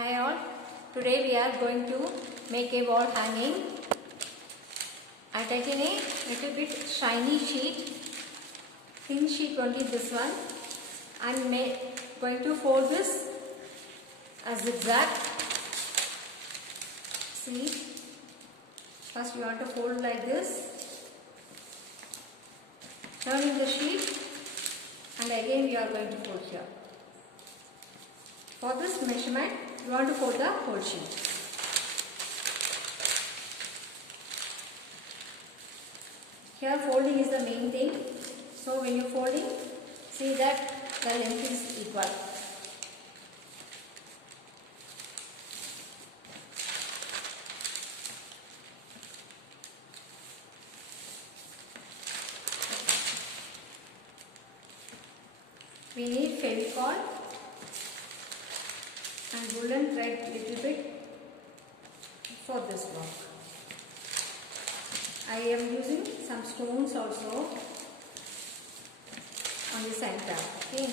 Hi all, today we are going to make a wall hanging. I have taken a little bit shiny sheet, thin sheet only this one. I am going to fold this as zigzag. See, first you want to fold like this, turning the sheet, and again we are going to fold here. For this measurement, you want to fold the whole sheet. Here folding is the main thing. So when you are folding, see that the length is equal. We need Fevicol and woolen thread little bit for this work. I am using some stones also on the center. Okay.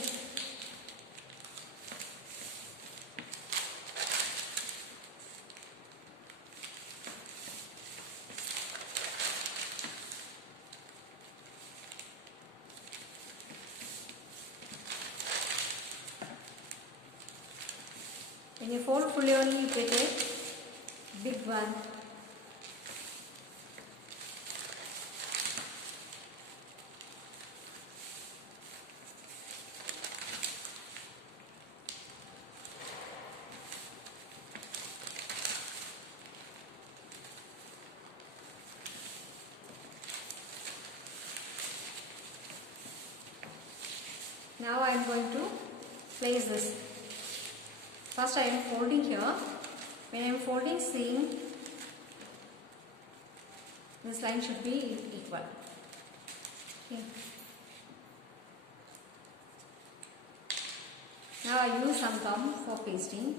When you fold fully only, you get a big one. Now I am going to place this. First I am folding here. When I am folding, seeing this line should be equal. Okay. Now I use some gum for pasting.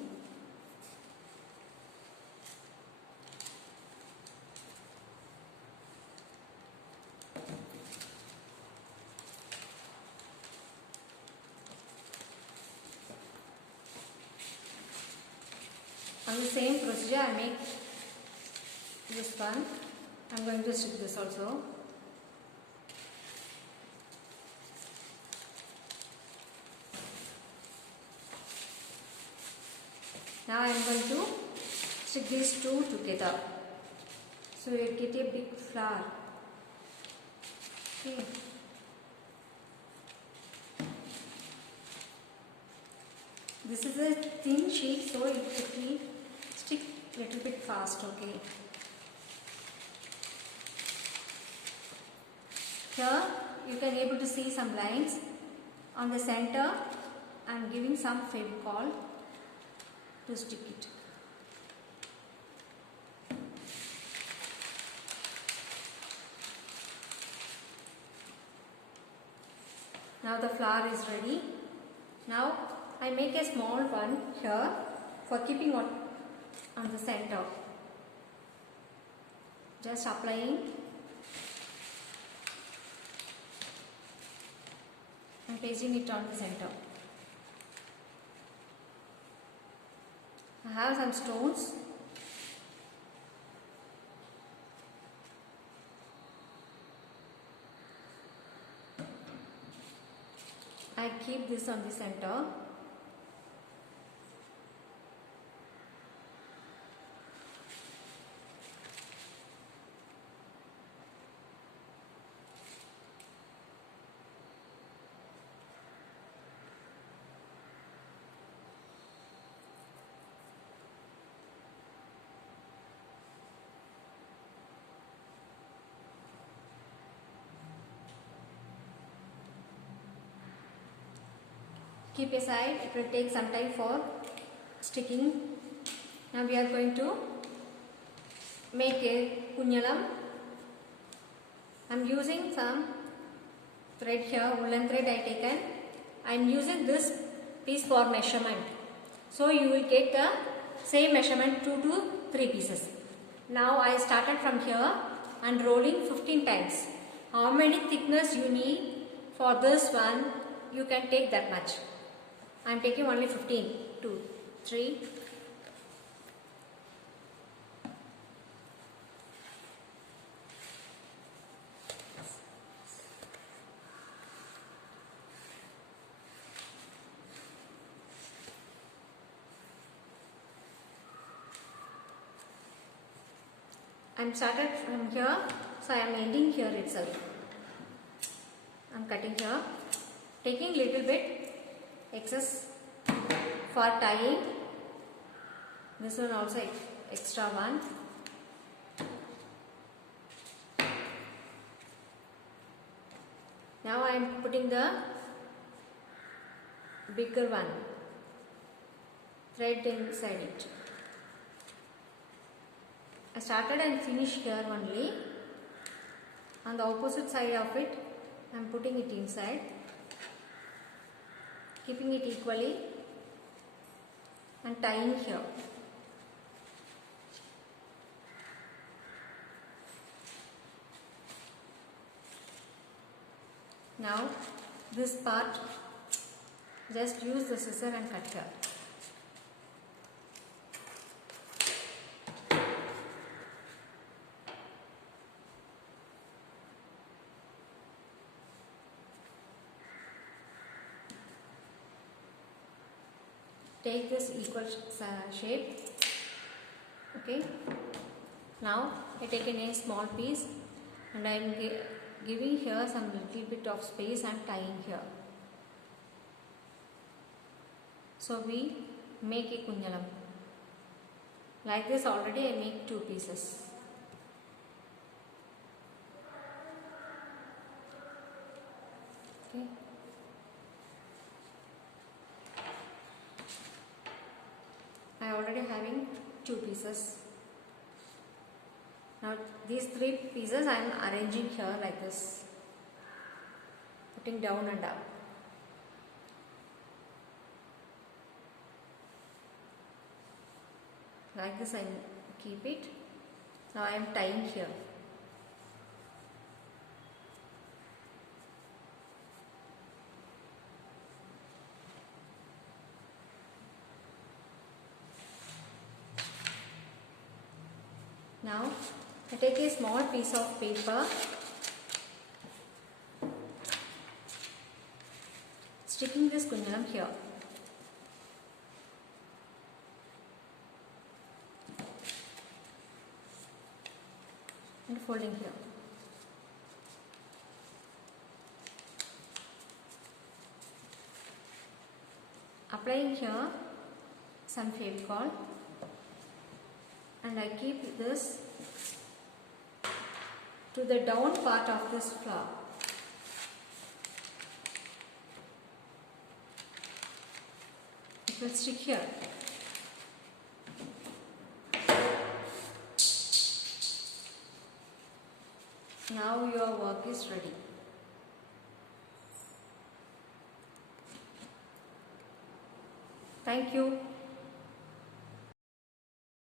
On the same procedure, I make this one. I am going to stick this also. Now I am going to stick these two together. So you get a big flower. Okay. This is a thin sheet, so it will stick little bit fast. Okay. Here you can able to see some lines on the center. I am giving some Fevicol to stick it. Now the flower is ready. Now I make a small one here for keeping on the center. Just applying and pasting it on the center. I have some stones. I keep this on the center. Keep aside, it will take some time for sticking. Now we are going to make a kunyalam. I am using some thread here, woolen thread I taken. I am using this piece for measurement. So you will get the same measurement 2 to 3 pieces. Now I started from here and rolling 15 times. How many thickness you need for this one, you can take that much. I am taking only 15. 2, 3, am started from here, so I am ending here itself. I am cutting here, taking little bit excess for tying. This one also extra one. Now I am putting the bigger one, thread inside it. I started and finished here only. On the opposite side of it, I am putting it inside, keeping it equally and tying here. Now this part, just use the scissor and cut here. Take this equal shape. Okay. Now I take a small piece and I am giving here some little bit of space and tying here. So we make a kunjalam. Like this already I make 2 pieces. Okay. I already having 2 pieces. Now these 3 pieces I am arranging here like this, putting down and up. Like this I keep it. Now I am tying here. Now I take a small piece of paper, sticking this kunjalam here. And folding here. Applying here some Fevicol and I keep this to the down part of this flower. It will stick here. Now your work is ready. Thank you.